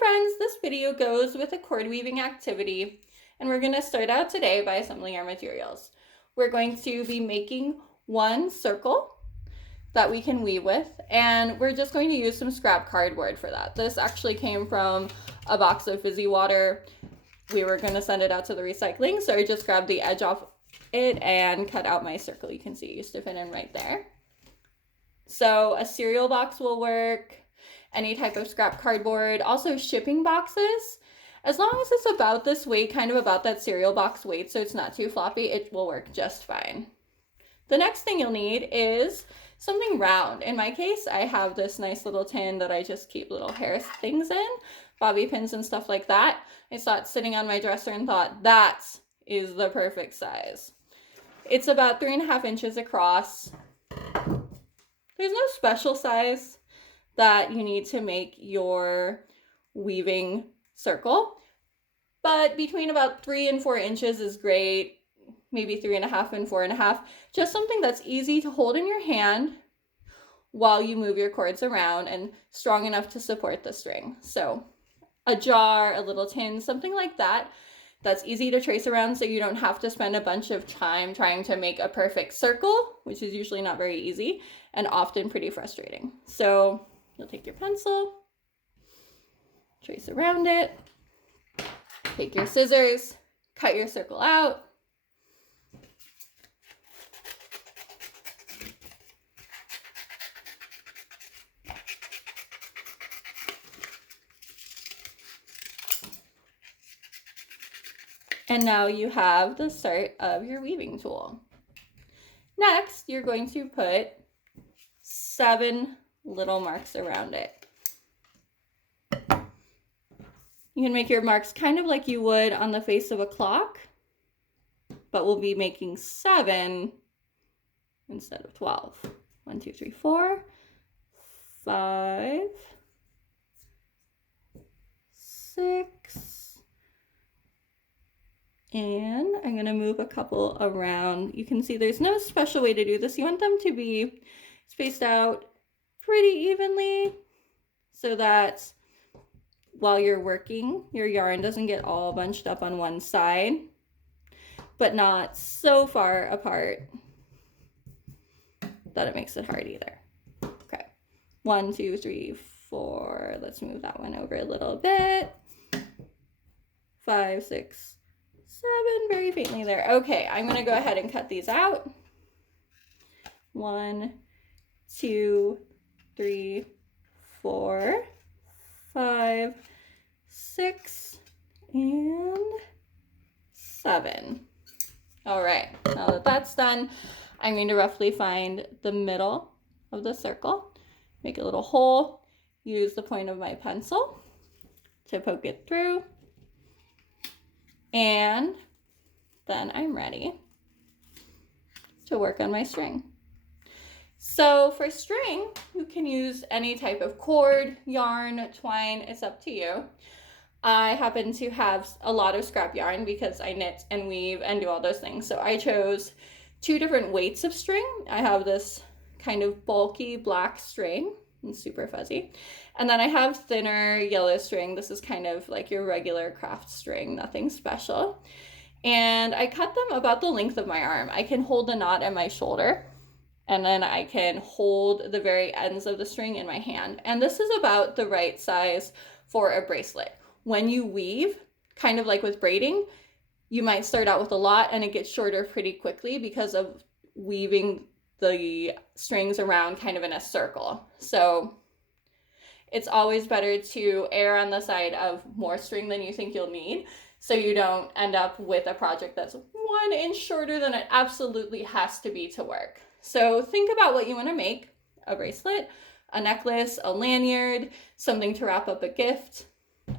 Hi friends, this video goes with a cord weaving activity, and we're going to start out today by assembling our materials. We're going to be making one circle that we can weave with, and we're just going to use some scrap cardboard for that. This actually came from a box of fizzy water. We were going to send it out to the recycling, so I just grabbed the edge off it and cut out my circle. You can see it used to fit in right there. So a cereal box will work, any type of scrap cardboard, also shipping boxes. As long as it's about this weight, kind of about that cereal box weight, so it's not too floppy, it will work just fine. The next thing you'll need is something round. In my case, I have this nice little tin that I just keep little hair things in, bobby pins and stuff like that. I saw it sitting on my dresser and thought, that is the perfect size. It's about 3.5 inches across. There's no special size that you need to make your weaving circle, but between about 3 and 4 inches is great. Maybe 3.5 and 4.5, just something that's easy to hold in your hand while you move your cords around and strong enough to support the string. So a jar, a little tin, something like that, that's easy to trace around so you don't have to spend a bunch of time trying to make a perfect circle, which is usually not very easy and often pretty frustrating. So you'll take your pencil, trace around it, take your scissors, cut your circle out. And now you have the start of your weaving tool. Next, you're going to put 7 little marks around it. You can make your marks kind of like you would on the face of a clock, but we'll be making 7 instead of 12. 1, 2, 3, 4, 5, 6, and I'm going to move a couple around. You can see there's no special way to do this. You want them to be spaced out pretty evenly so that while you're working, your yarn doesn't get all bunched up on one side, but not so far apart that it makes it hard either. Okay, 1, 2, 3, 4. Let's move that one over a little bit. 5, 6, 7, very faintly there. Okay, I'm going to go ahead and cut these out. 1, 2, 3, 4, 5, 6, and 7. All right, now that that's done, I'm going to roughly find the middle of the circle, make a little hole, use the point of my pencil to poke it through, and then I'm ready to work on my string. So for string, you can use any type of cord, yarn, twine, it's up to you. I happen to have a lot of scrap yarn because I knit and weave and do all those things. So I chose 2 different weights of string. I have this kind of bulky black string and super fuzzy. And then I have thinner yellow string. This is kind of like your regular craft string, nothing special. And I cut them about the length of my arm. I can hold the knot at my shoulder, and then I can hold the very ends of the string in my hand. And this is about the right size for a bracelet. When you weave, kind of like with braiding, you might start out with a lot and it gets shorter pretty quickly because of weaving the strings around kind of in a circle. So it's always better to err on the side of more string than you think you'll need, so you don't end up with a project that's 1 inch shorter than it absolutely has to be to work. So think about what you want to make: a bracelet, a necklace, a lanyard, something to wrap up a gift.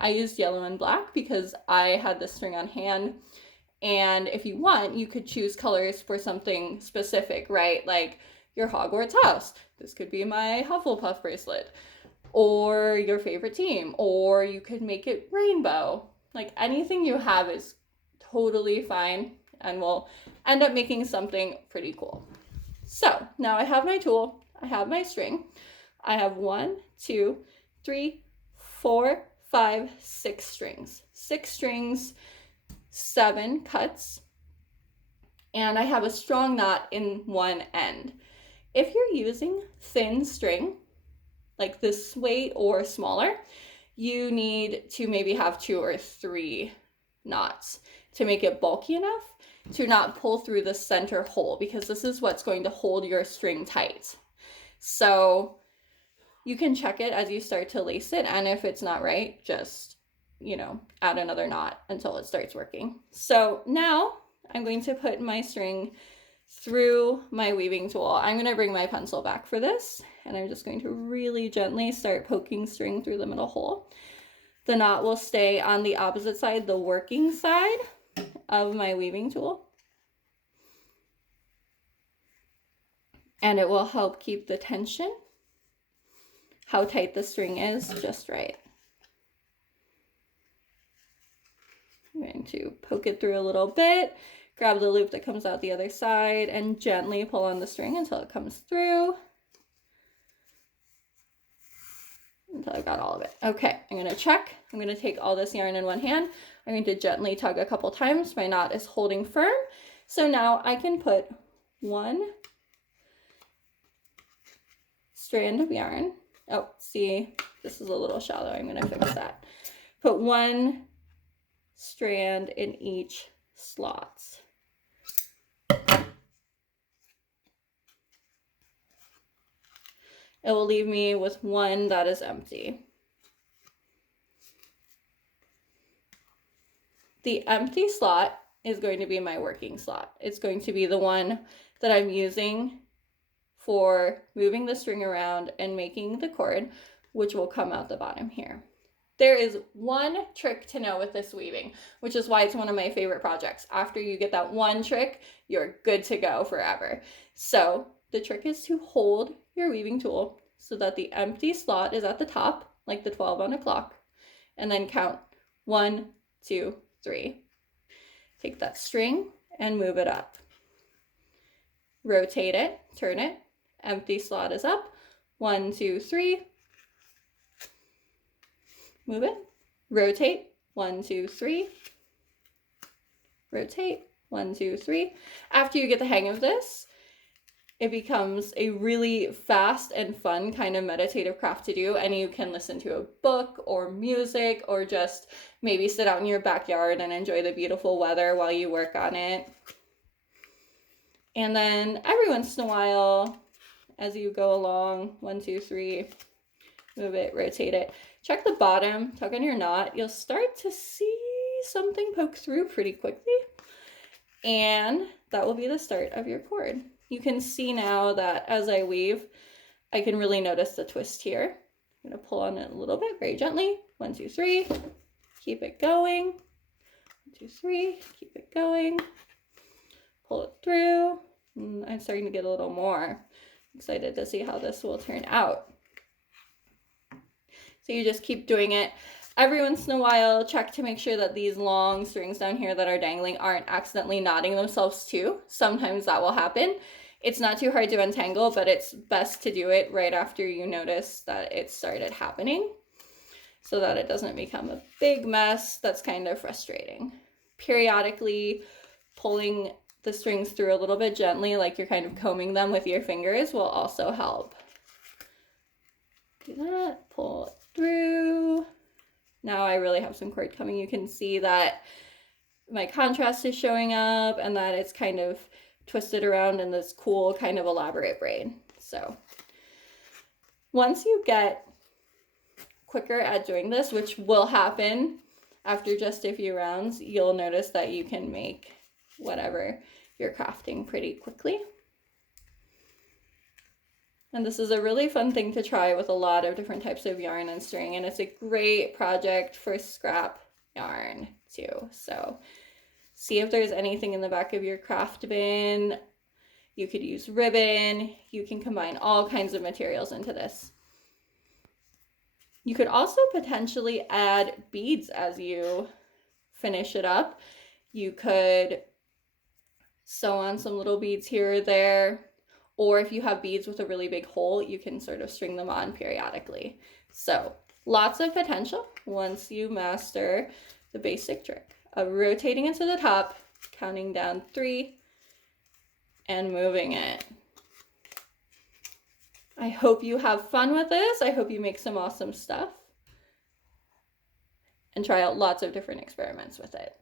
I used yellow and black because I had this string on hand. And if you want, you could choose colors for something specific, right? Like your Hogwarts house. This could be my Hufflepuff bracelet. Or your favorite team. Or you could make it rainbow. Like anything you have is totally fine and will end up making something pretty cool. So now I have my tool. I have my string. I have 1, 2, 3, 4, 5, 6 strings. 6 strings, 7 cuts, and I have a strong knot in one end. If you're using thin string, like this weight or smaller, you need to maybe have 2 or 3 knots to make it bulky enough to not pull through the center hole, because this is what's going to hold your string tight. So you can check it as you start to lace it, and if it's not right, just, add another knot until it starts working. So now I'm going to put my string through my weaving tool. I'm going to bring my pencil back for this, and I'm just going to really gently start poking string through the middle hole. The knot will stay on the opposite side, the working side of my weaving tool. And it will help keep the tension, how tight the string is, just right. I'm going to poke it through a little bit, grab the loop that comes out the other side, and gently pull on the string until it comes through. Until I got all of it. Okay, I'm going to check. I'm going to take all this yarn in one hand. I'm going to gently tug a couple times. My knot is holding firm. So now I can put one strand of yarn. Oh, see, this is a little shallow. I'm going to fix that. Put one strand in each slot. It will leave me with one that is empty. The empty slot is going to be my working slot. It's going to be the one that I'm using for moving the string around and making the cord, which will come out the bottom here. There is one trick to know with this weaving, which is why it's one of my favorite projects. After you get that one trick, you're good to go forever. So the trick is to hold your weaving tool so that the empty slot is at the top, like the 12 on a clock, and then count 1, 2, 3. Take that string and move it up. Rotate it, turn it, empty slot is up, 1, 2, 3. Move it, rotate, 1, 2, 3. Rotate, 1, 2, 3. After you get the hang of this, it becomes a really fast and fun kind of meditative craft to do, and you can listen to a book or music, or just maybe sit out in your backyard and enjoy the beautiful weather while you work on it. And then every once in a while, as you go along, 1, 2, 3, move it, rotate it. Check the bottom, tug on your knot. You'll start to see something poke through pretty quickly, and that will be the start of your cord. You can see now that as I weave, I can really notice the twist here. I'm going to pull on it a little bit, very gently. 1, 2, 3. Keep it going. 1, 2, 3. Keep it going. Pull it through. I'm starting to get a little more excited to see how this will turn out. So you just keep doing it. Every once in a while, check to make sure that these long strings down here that are dangling aren't accidentally knotting themselves too. Sometimes that will happen. It's not too hard to untangle, but it's best to do it right after you notice that it started happening, so that it doesn't become a big mess that's kind of frustrating. Periodically pulling the strings through a little bit gently, like you're kind of combing them with your fingers, will also help. Do that, pull it through. Now I really have some cord coming. You can see that my contrast is showing up and that it's kind of twisted around in this cool kind of elaborate braid. So once you get quicker at doing this, which will happen after just a few rounds, you'll notice that you can make whatever you're crafting pretty quickly. And this is a really fun thing to try with a lot of different types of yarn and string, and it's a great project for scrap yarn too. So see if there's anything in the back of your craft bin. You could use ribbon. You can combine all kinds of materials into this. You could also potentially add beads as you finish it up. You could sew on some little beads here or there. Or if you have beads with a really big hole, you can sort of string them on periodically. So Lots of potential once you master the basic trick of rotating into the top, counting down 3, and moving it. I hope you have fun with this. I hope you make some awesome stuff and try out lots of different experiments with it.